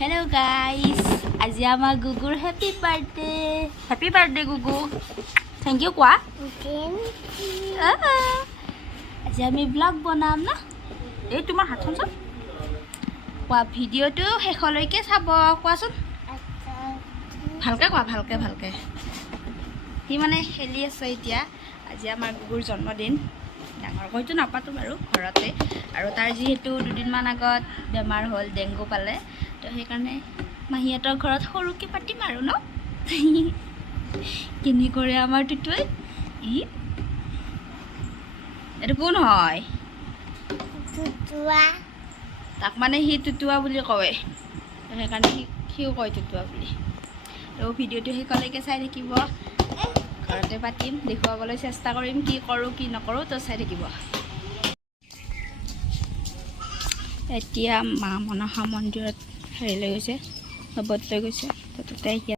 Hello guys, আজি আমাৰ গুগুৰ happy birthday গুগু। Thank U কোৱা। আজি আমি ব্লগ বনাম না। এই তোমাৰ হাতখন চাম কোৱা, ভিডিঅ'টো শেষলৈকে চাব। কোৱাচোন ভালকে কোৱা, ভালকে। সি মানে খেলি আছে এতিয়া। আজি আমাৰ গুগুৰ জন্মদিন। ডাঙৰকৈতো নাপাতো বাৰু ঘৰতে, আৰু তাৰ যিহেতু দুদিনমান আগত বেমাৰ হ'ল, ডেংগু পালে, তো সেইকাৰণে মাহীহঁতৰ ঘৰত সৰুকৈ পাতিম আৰু ন। কেনে কৰে আমাৰ টুটুৱে। এইটো কোন হয়? তাক মানে সি টুটুৱা বুলি কয়, তো সেইকাৰণে সিও কয় টুটুৱা বুলি। তো ভিডিঅ'টো শেষলৈকে চাই থাকিব। ঘৰতে পাতিম, দেখুৱাবলৈ চেষ্টা কৰিম কি কৰোঁ কি নকৰোঁ, তো চাই থাকিব। এতিয়া মা মনসা মন্দিৰত হেৰি লৈ গৈছে, নবত লৈ গৈছে, তো তাতে এতিয়া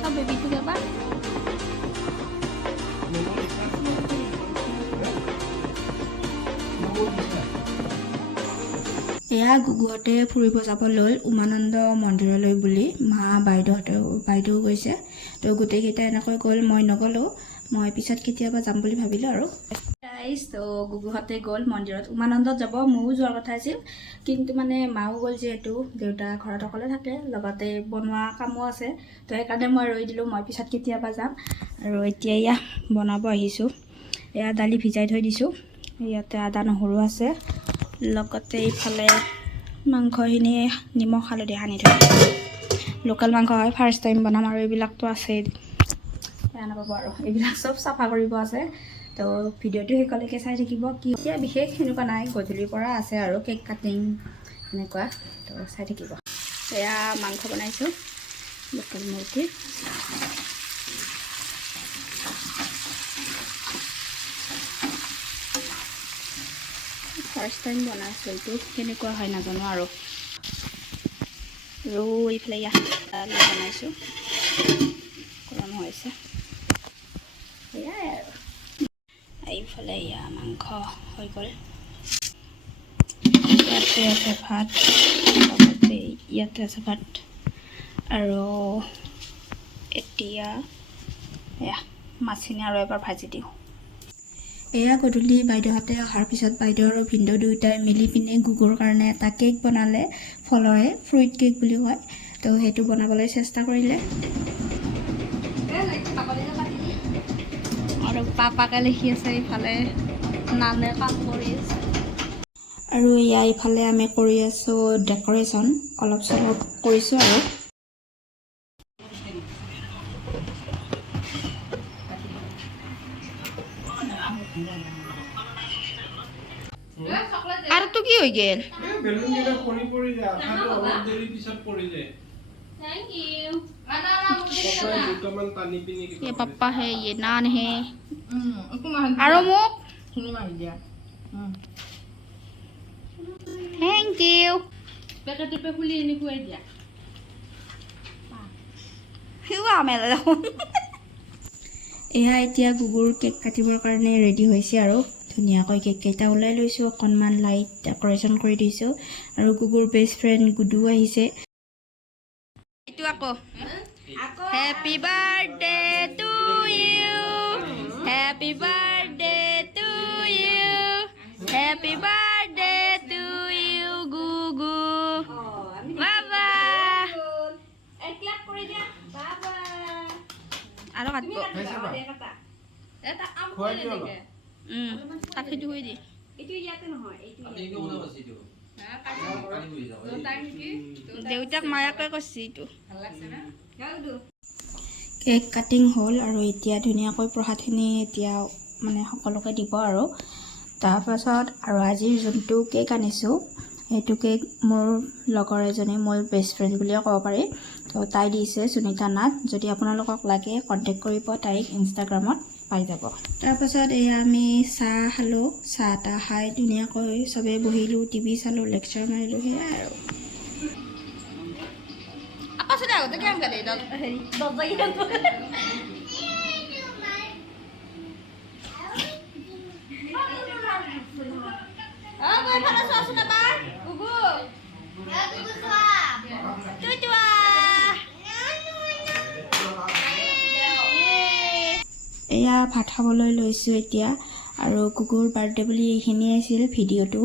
চব বেবীটো যাবা। এয়া গুগুহঁতে ফুৰিব যাব লৈ উমানন্দ মন্দিৰলৈ বুলি মা বাইদেউ গৈছে। তো গোটেইকেইটা এনেকৈ গ'ল, মই নগ'লোঁ, মই পিছত কেতিয়াবা যাম বুলি ভাবিলোঁ আৰু। তো গুগুহঁতে গ'ল মন্দিৰত, উমানন্দত যাব। ময়ো যোৱাৰ কথা আছিল, কিন্তু মানে মাও গ'ল যিহেতু, দেউতা ঘৰত অকলে থাকে, লগতে বনোৱা কামো আছে, তো সেইকাৰণে মই ৰৈ দিলোঁ, মই পিছত কেতিয়াবা যাম। আৰু এতিয়া এয়া বনাব আহিছোঁ। এয়া দালি ভিজাই থৈ দিছোঁ, ইয়াতে আদা নহৰু আছে, লগতে এইফালে মাংসখিনি নিমখ হালধি সানি থৈ দিছোঁ। লোকেল মাংস হয়, ফাৰ্ষ্ট টাইম বনাম, আৰু এইবিলাকতো আছেই, বেয়া নাপাব আৰু। এইবিলাক চব চাফা কৰিব আছে, তো ভিডিঅ'টো শেষলৈকে চাই থাকিব। কি এতিয়া বিশেষ সেনেকুৱা নাই, গধূলিৰ পৰা আছে আৰু কেক কাটিং সেনেকুৱা, তো চাই থাকিব। এয়া মাংস বনাইছোঁ, লোকেল মুৰ্গী। ফাৰ্ষ্ট টাইম বনাইছোঁ, এইটো কেনেকুৱা হয় নাজানো আৰু এইফালে ইয়া দালি বনাইছোঁ, গৰম হৈছে এয়াই আৰু। এইফালে ইয়া মাংস হৈ গ'ল, ইয়াতে আছে ভাত, লগতে ইয়াতে আছে ভাত, আৰু এতিয়া এয়া মাছখিনি আৰু এবাৰ ভাজি দিওঁ। এয়া গধূলি বাইদেউহঁতে অহাৰ পিছত বাইদেউ আৰু ভিনদেউ দুয়োটাই মিলি পিনে গুগুৰ কাৰণে এটা কেক বনালে, ফলৰে, ফ্ৰুইট কেক বুলি কয়, তো সেইটো বনাবলৈ চেষ্টা কৰিলে। আৰু পাপাকে লিখি আছে, ইফালে নানে কাম কৰি আছে, আৰু এয়া ইফালে আমি কৰি আছোঁ ডেক'ৰেশ্যন, অলপ চলপ কৰিছোঁ আৰু। আৰু তো কি হৈ গেল? বেলুন কেইটা পৰি যায়, আঠাটো অলপ দেৰি পিছত পৰি যায়। Thank you. দুটামান টানি পিনি কি পাপা হে, ये नान है। আৰু মোক খিনি মাৰি দিয়া। Thank U. পেকেটে পে খুলি এনে খুৱাই দিয়া। হিৱা মেলা দেখোন। এয়া এতিয়া গুগুৰ কেক কাটিবৰ কাৰণে ৰেডি হৈছে, আৰু ধুনীয়াকৈ কেক কেইটা ওলাই লৈছোঁ, অকণমান লাইট ডেক'ৰেশ্যন কৰি দিছোঁ, আৰু গুগুৰ বেষ্ট ফ্ৰেণ্ড গুডু আহিছে। এইটো আকৌ happy birthday to you, happy birthday to you, happy birthday to you Gugu. বাবা আৰু কাটব তাক সেইটো হৈ দি। দেউতাক মায়াকে কৈছে এইটো। কেক কাটিং হ'ল, আৰু এতিয়া ধুনীয়াকৈ প্ৰসাদখিনি এতিয়া মানে সকলোকে দিব আৰু। তাৰপাছত আৰু আজিৰ যোনটো কেক আনিছোঁ, সেইটো কেক মোৰ লগৰ এজনী, মোৰ বেষ্ট ফ্ৰেণ্ড বুলিয়ে ক'ব পাৰি, তো তাই দিছে, সুনিতা নাথ। যদি আপোনালোকক লাগে কণ্টেক্ট কৰিব তাইক, ইনষ্টাগ্ৰামত পাই যাব। তাৰপাছত এয়া আমি চাহ খালোঁ, চাহ তাহ খাই ধুনীয়াকৈ চবেই বহিলোঁ, টিভি চালোঁ, লেকচাৰ মাৰিলোঁ, সেয়াই আৰু। দে আগতে কেম গালি হেৰি এয়া ভাত খাবলৈ লৈছোঁ এতিয়া আৰু কুকুৰ বাৰ্থডে বুলি এইখিনিয়ে আছিল ভিডিঅ'টো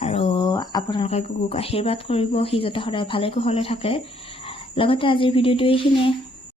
আৰু আপোনালোকে কুকুৰক আশীৰ্বাদ কৰিব সি যাতে সদায় ভালে কুশলে থাকে লগতে আজিৰ ভিডিঅ'টো এইখিনিয়ে